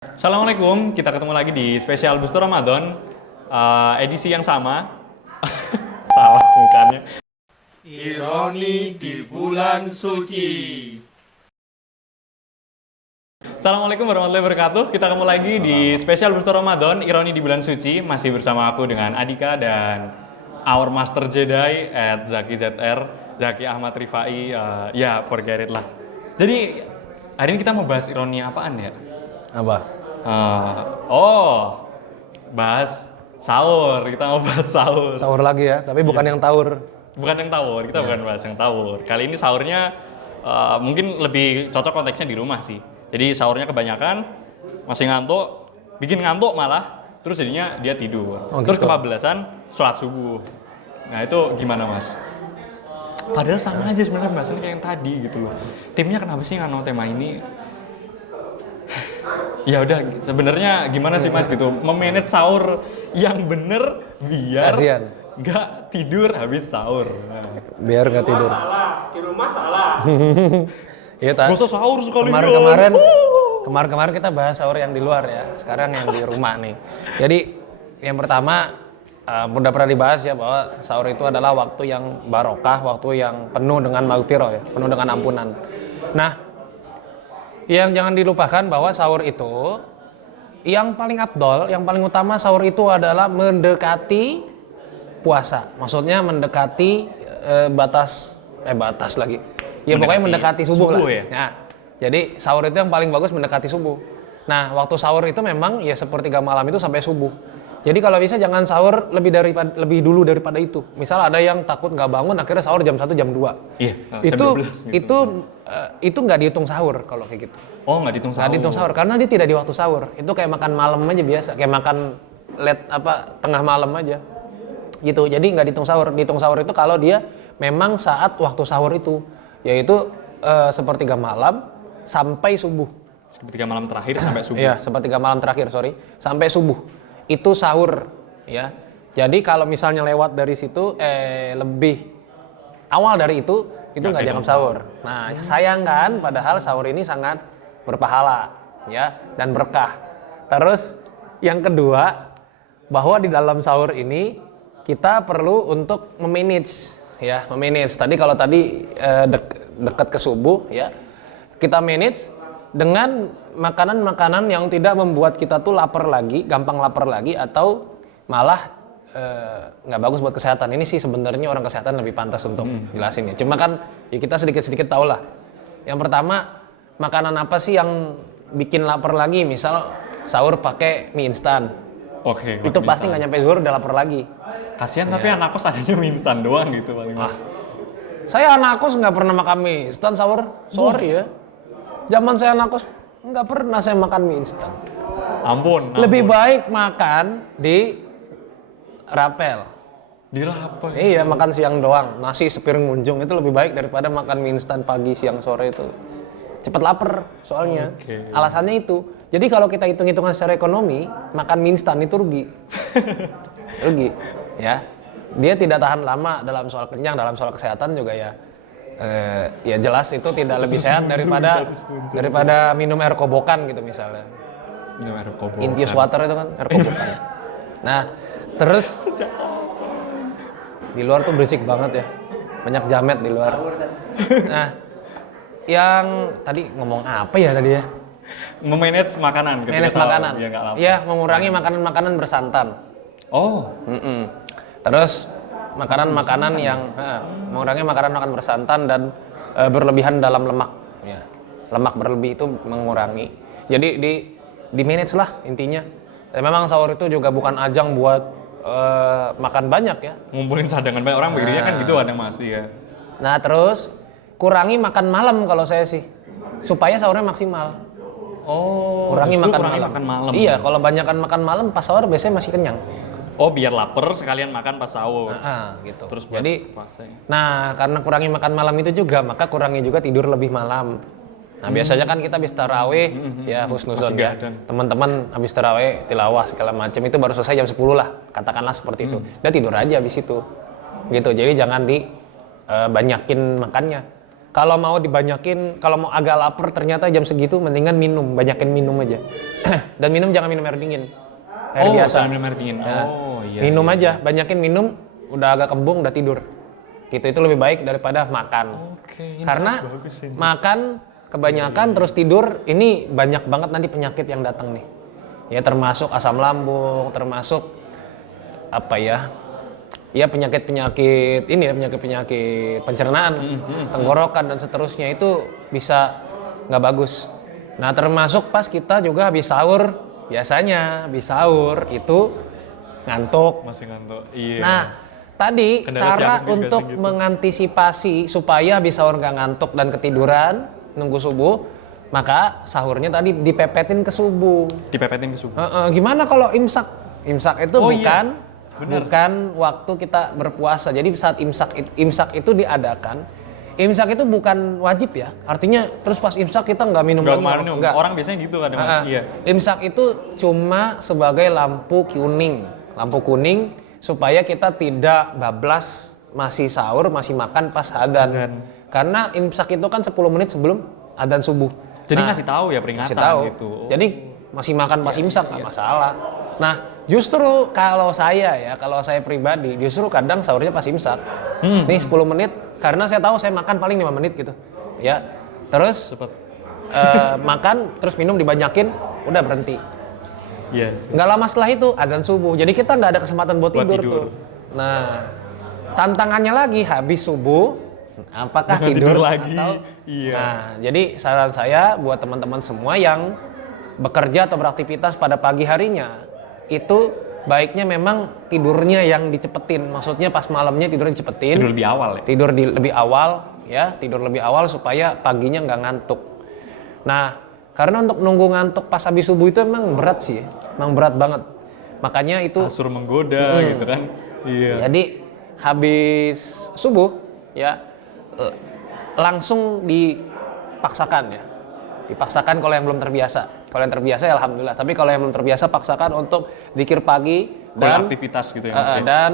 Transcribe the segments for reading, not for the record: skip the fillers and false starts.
Assalamualaikum, kita ketemu lagi di spesial Booster Ramadan, edisi yang sama. Salah bukannya. Ironi di bulan suci. Assalamualaikum warahmatullahi wabarakatuh. Kita ketemu lagi di spesial Booster Ramadan, Ironi di bulan suci. Masih bersama aku dengan Adika dan our Master Jedi at Zaki ZR, Zaki Ahmad Rifai. Ya, forget it lah. Jadi hari ini kita mau bahas ironi apaan ya? Apa? Bahas sahur. Kita mau bahas sahur. Sahur lagi ya, tapi bukan yang taur. Bukan yang tawur, kita bukan bahas yang tawur. Kali ini sahurnya mungkin lebih cocok konteksnya di rumah sih. Jadi sahurnya kebanyakan, masih ngantuk, bikin ngantuk malah, terus jadinya dia tidur. Oh, terus gitu. kebablasan sholat subuh. Nah itu gimana mas? Padahal sama aja sebenarnya bahasannya kayak yang tadi gitu loh. Timnya kenapa sih nggak tema ini? Ya udah, sebenarnya gimana sih mas gitu, memanage sahur yang bener biar Kasian. nggak tidur habis sahur. Nah. Biar nggak tidur. Salah, di rumah salah. Iya tak. Gak usah sahur sekali. Kemarin kita bahas sahur yang di luar ya. Sekarang yang di rumah nih. Jadi yang pertama udah pernah dibahas ya bahwa sahur itu adalah waktu yang barokah, waktu yang penuh dengan maghfirah ya, penuh dengan ampunan. Nah, yang jangan dilupakan bahwa sahur itu yang paling afdol, yang paling utama sahur itu adalah mendekati puasa. Maksudnya mendekati batas lagi. Ya pokoknya mendekati subuh lah. Ya? Nah, jadi sahur itu yang paling bagus mendekati subuh. Nah, waktu sahur itu memang ya sepertiga malam itu sampai subuh. Jadi kalau bisa jangan sahur lebih dulu daripada itu. Misal ada yang takut nggak bangun akhirnya sahur jam 1 jam 2. Iya. Itu nggak dihitung sahur kalau kayak gitu. Oh nggak dihitung sahur. Nggak dihitung sahur karena dia tidak di waktu sahur. Itu kayak makan malam aja biasa, kayak makan tengah malam aja. Gitu. Jadi nggak dihitung sahur. Dihitung sahur itu kalau dia memang saat waktu sahur itu, yaitu sepertiga malam sampai subuh. Sepertiga malam terakhir sampai subuh. Iya, sepertiga malam terakhir, sampai subuh. Itu sahur, ya. Jadi kalau misalnya lewat dari situ, lebih awal dari itu nggak dianggap sahur. Nah, sayang kan, padahal sahur ini sangat berpahala, ya, dan berkah. Terus yang kedua, bahwa di dalam sahur ini kita perlu untuk memanage, ya, memanage. Kalau tadi dekat ke subuh, ya, kita manage dengan makanan-makanan yang tidak membuat kita tuh lapar lagi, gampang lapar lagi, atau malah nggak bagus buat kesehatan. Ini sih sebenarnya orang kesehatan lebih pantas untuk jelasin ya. Cuma kan ya kita sedikit-sedikit tahu lah. Yang pertama, makanan apa sih yang bikin lapar lagi? Misal sahur pakai mie instan. Oke. Itu pasti nggak nyampe zuhur udah lapar lagi. Kasihan tapi anak kos adanya mie instan doang gitu paling. Saya anak kos nggak pernah makan mie instan sahur. Sorry ya. Zaman saya anak kos nggak pernah saya makan mie instan. Ampun. Lebih baik makan di rapel. Di rapel. Iya, makan siang doang. Nasi sepiring munjung itu lebih baik daripada makan mie instan pagi, siang, sore itu. Cepat lapar soalnya. Oke. Alasannya itu. Jadi kalau kita hitung-hitungan secara ekonomi, makan mie instan itu rugi. Rugi, ya. Dia tidak tahan lama dalam soal kenyang, dalam soal kesehatan juga ya. Ya jelas itu tidak lebih sehat daripada minum air kobokan gitu misalnya. Minum air kobokan. Infused water itu kan air kobokan. Nah, terus di luar tuh berisik banget ya. Banyak jamet di luar. Nah, yang tadi ngomong apa ya tadi ya? Memanage makanan. Manage makanan. Ya, nggak lapar. Iya, mengurangi makanan-makanan bersantan. Oh. Terus makanan-makanan yang mengurangi makanan bersantan dan berlebihan dalam lemak. Ya. Lemak berlebih itu mengurangi. Jadi di manage lah intinya. Dan memang sahur itu juga bukan ajang buat makan banyak ya. Ngumpulin cadangan banyak orang pikirnya kan gitu ada masih ya. Nah terus kurangi makan malam kalau saya sih supaya sahurnya maksimal. Oh. Kurangi makan malam. Iya, kalau banyakan makan malam pas sahur biasanya masih kenyang. Oh biar lapar sekalian makan pas sahur. Gitu. Terus jadi, puasanya. nah karena kurangi makan malam itu juga, maka kurangi juga tidur lebih malam. Nah biasanya kan kita habis tarawih, ya husnuzon ya. Teman-teman habis tarawih, tilawah segala macam itu baru selesai jam 10 lah, katakanlah seperti itu. Dia tidur aja habis itu. Gitu. Jadi jangan dibanyakin makannya. Kalau mau dibanyakin, kalau mau agak lapar ternyata jam segitu mendingan minum, banyakin minum aja. Dan minum jangan minum air dingin. Air biasa. Minum air dingin. Ya. Oh iya. Minum iya, aja, iya. banyakin minum, udah agak kembung, udah tidur. Gitu itu lebih baik daripada makan. Oke, ini Karena bagus ini. makan kebanyakan terus tidur, ini banyak banget nanti penyakit yang datang nih. Ya termasuk asam lambung, termasuk apa ya? Ya penyakit-penyakit ini ya, penyakit-penyakit pencernaan, tenggorokan dan seterusnya itu bisa nggak bagus. Nah termasuk pas kita juga habis sahur, biasanya habis sahur itu ngantuk. Masih ngantuk. Iya. Nah tadi Kendala cara siang juga untuk gitu. mengantisipasi supaya habis sahur nggak ngantuk dan ketiduran nunggu subuh, maka sahurnya tadi dipepetin ke subuh. Dipepetin ke subuh. Gimana kalau imsak? Imsak itu Oh, iya. Bener. bukan waktu kita berpuasa. Jadi saat imsak itu diadakan. Imsak itu bukan wajib ya. Artinya terus pas imsak kita nggak minum Nggak lagi. minum. Nggak. Orang biasanya gitu kan, Mas. Iya. Imsak itu cuma sebagai lampu kuning supaya kita tidak bablas masih sahur, masih makan pas adzan. Karena imsak itu kan 10 menit sebelum adzan subuh. Jadi Nah, ngasih tahu ya peringatan kasih tahu. gitu. Oh. Jadi masih makan pas imsak nggak masalah. Nah, justru kalau saya pribadi, justru kadang sahurnya pas imsak. Nih 10 menit, karena saya tahu saya makan paling 5 menit gitu. Ya, terus Cepet. makan, terus minum dibanyakin, udah berhenti. Iya. Nggak lama setelah itu adzan subuh. Jadi kita nggak ada kesempatan buat tidur tuh. Nah, tantangannya lagi habis subuh, apakah Jangan tidur lagi. atau Iya. Nah, jadi saran saya buat teman-teman semua yang bekerja atau beraktivitas pada pagi harinya, itu baiknya memang tidurnya yang dicepetin. Maksudnya pas malamnya tidurnya dicepetin. Tidur lebih awal ya. Tidur lebih awal, ya, tidur lebih awal supaya paginya nggak ngantuk. Nah, karena untuk nunggu ngantuk pas habis subuh itu emang berat sih, emang berat banget. Makanya itu Kasur menggoda gitu kan. Iya. jadi habis subuh ya langsung dipaksakan ya. Dipaksakan kalau yang belum terbiasa. Kalau yang terbiasa ya alhamdulillah. Tapi kalau yang belum terbiasa paksakan untuk zikir pagi dan aktivitas gitu ya, Mas. ya? dan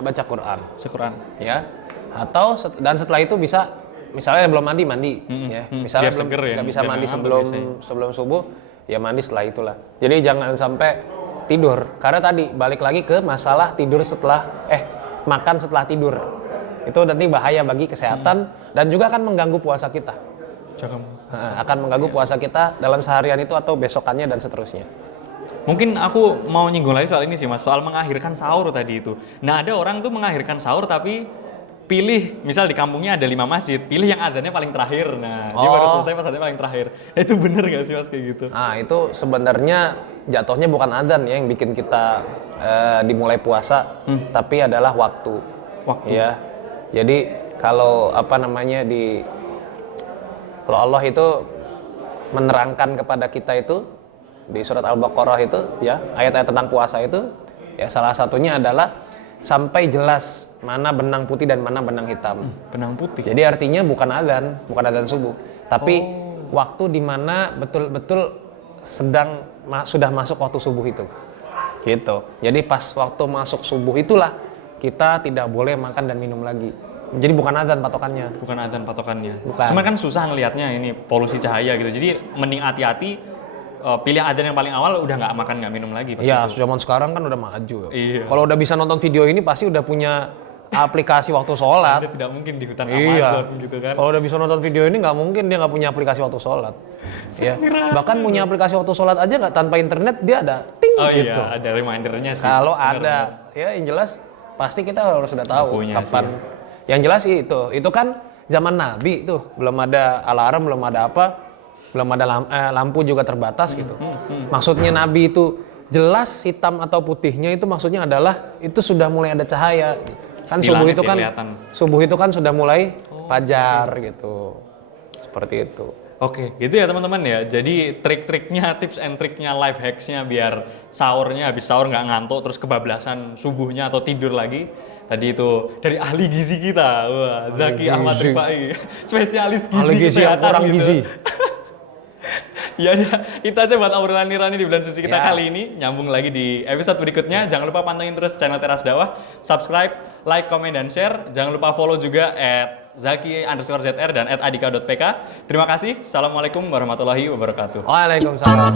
baca Quran Syukuran. ya. Atau dan setelah itu bisa misalnya belum mandi ya. Misalnya Biar belum seger ya, nggak bisa biar mandi nggak ngantuk sebelum subuh ya mandi setelah itulah. Jadi jangan sampai tidur. Karena tadi balik lagi ke masalah tidur setelah makan setelah tidur. Itu nanti bahaya bagi kesehatan dan juga akan mengganggu puasa kita. Akan mengganggu puasa kita dalam seharian itu atau besokannya dan seterusnya. Mungkin aku mau nyinggung lagi soal ini sih, Mas, soal mengakhirkan sahur tadi itu. Nah, ada orang tuh mengakhirkan sahur tapi pilih, misal di kampungnya ada 5 masjid, pilih yang adzannya paling terakhir. Nah, dia baru selesai pas adzannya paling terakhir. Itu bener nggak sih, Mas, kayak gitu? Nah, itu sebenarnya jatuhnya bukan adzan ya yang bikin kita dimulai puasa, tapi adalah waktu. Waktu. Ya. Jadi kalau kalau Allah itu menerangkan kepada kita itu di surat Al-Baqarah itu ya, ayat-ayat tentang puasa itu ya salah satunya adalah sampai jelas mana benang putih dan mana benang hitam. Benang putih. Jadi artinya bukan adzan subuh, tapi waktu di mana betul-betul sudah masuk waktu subuh itu. Gitu. Jadi pas waktu masuk subuh itulah kita tidak boleh makan dan minum lagi. Jadi bukan adzan patokannya. Bukan adzan patokannya. Bukan. Cuma kan susah ngelihatnya ini polusi cahaya gitu. Jadi mending hati-hati pilih adzan yang paling awal udah nggak makan nggak minum lagi. Iya, zaman sekarang kan udah maju. Iya. Kalau udah bisa nonton video ini pasti udah punya aplikasi waktu sholat. Anda tidak mungkin di hutan Iya. Amazon gitu kan. Kalau udah bisa nonton video ini nggak mungkin dia nggak punya aplikasi waktu sholat. Ya. Bahkan punya aplikasi waktu sholat aja nggak tanpa internet dia ada ting Oh gitu. iya, ada remindernya sih. Kalau Bener, ada, ya yang jelas pasti kita harus sudah tahu Punya kapan. sih. Yang jelas sih itu kan zaman Nabi tuh belum ada alarm, belum ada apa, belum ada lampu juga terbatas gitu. Maksudnya Nabi itu jelas hitam atau putihnya itu maksudnya adalah itu sudah mulai ada cahaya. Gitu. Kan Di subuh langit itu kan kelihatan. subuh itu kan sudah mulai fajar gitu, seperti itu. Oke, gitu ya teman-teman ya. Jadi trik-triknya, tips and triknya, life hacksnya biar sahurnya habis sahur nggak ngantuk terus kebablasan subuhnya atau tidur lagi. Tadi itu dari ahli gizi kita, wah Zaki Ahmad gizi. Rifai, spesialis gizi Ahli gizi yang kesehatan kurang gitu. gizi. Ya udah, itu aja buat obrolan Nirani di bulan suci kita Ya. kali ini. Nyambung lagi di episode berikutnya. Jangan lupa pantengin terus channel Teras Dakwah, subscribe, like, comment, dan share. Jangan lupa follow juga @zaki_zr dan @adika.pk. Terima kasih. Assalamualaikum warahmatullahi wabarakatuh. Waalaikumsalam.